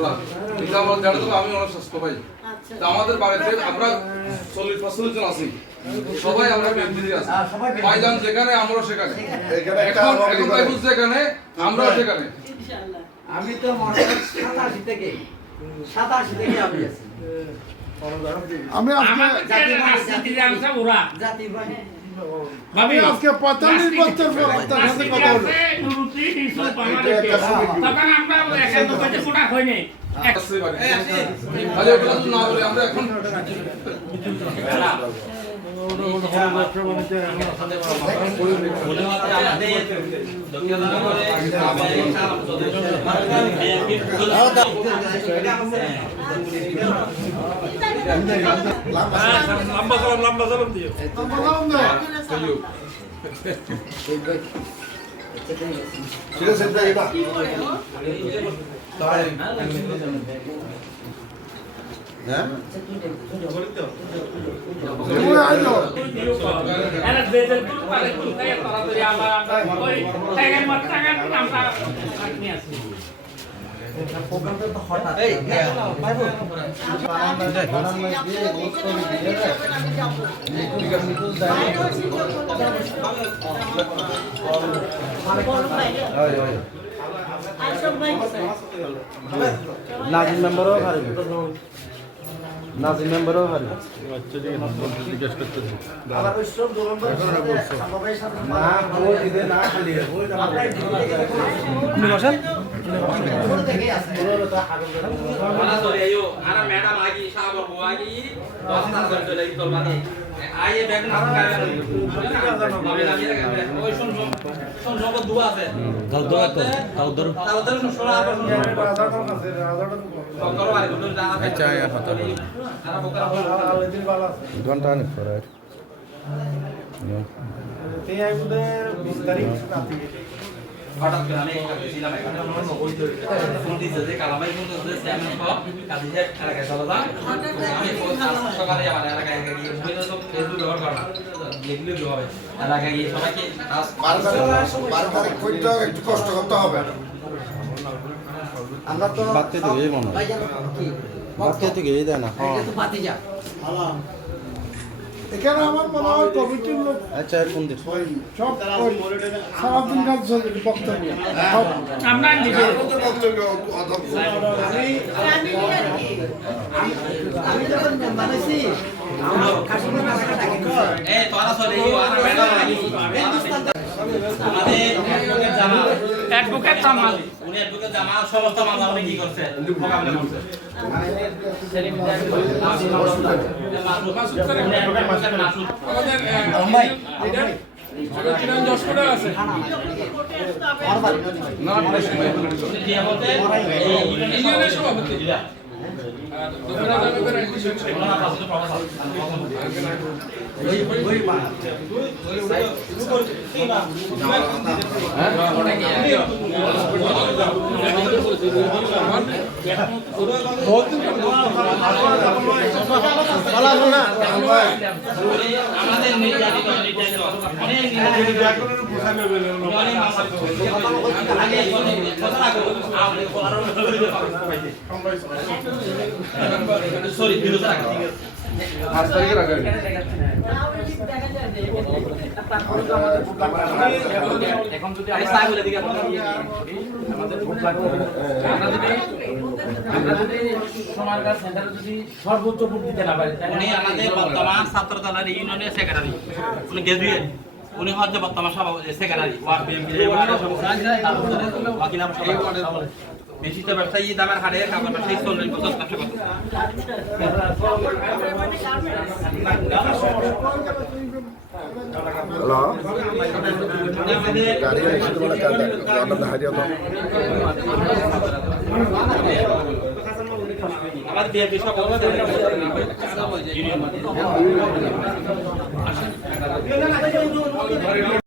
আমি অনেক স্বাস্থ্য পাই আমাদের বাড়িতে আমরা 40-45 জন আছি, সবাই আমরা বিএনপি আছি, ভাইজান যেখানে আমরা সেখানে, এখন তাইবুজ যেখানে আমরা সেখানে। আমি তো মনে 87 থেকে আমি আছি। আমি আজকে 45 বছর পর আপনার সাথে কথা হলো। আমরা এখন লম্বা সালাম দিও। নাজিম মেম্বারও পারবে, নাজিম মেম্বারও পারবে। জিজ্ঞেস করতেছি ঘন্টা অনেক পরে হঠাৎ করে আমি ছিলাম ফোন দিয়েছে যে কালামাই ফোন দিয়েছে চেয়ারম্যান সহ কাজী সাহেব এলাকায় চলে যান। আমি সকালে আমার এলাকায় গিয়ে ফেসবুক ব্যবহার করা যেগুলো হবে এলাকায় গিয়ে সবাইকে 12 তারিখ করতে একটু কষ্ট করতে হবে। আমরা তো বাড়তে তো এই মনে হয় বাড়তে থেকে এই দেয় না। এটা তো পাতি যা এখানে আমার মনে হয় কমিটির লোক আচ্ছা কোন দিন সব সারাদিন কাজ চলছে বক্তব্য আমরা আমি যখন মানেছি কাশ্মীর ভাষাটা ডাকি এই তোরা চলে আর ম্যাডাম লাগি আমাদের অ্যাডভোকেট জামাল উনি অ্যাডভোকেট জামাল সমস্ত মামলা উনি কি করছে মোকাবিলা করছে এখন যদি সর্বোচ্চ ভোট দিতে না পারে উনি আমাদের বর্তমান ছাত্র দলের ইউনিয়নের সেক্রেটারি, উনি গ্রাজুয়েট, উনি হচ্ছে বর্তমান সভাপতি সেক্রেটারি ওয়ার্ড বিএনপি ওয়াকিল বেশিটা ব্যবসায়ী দামের হারে কাপড় ব্যবসায়ী 40 বছর ব্যবসা করতে। হ্যালো গাড়ি এসে তোমার কাজ হারিয়ে দাও। আমাদের বিএনপি সভাপতি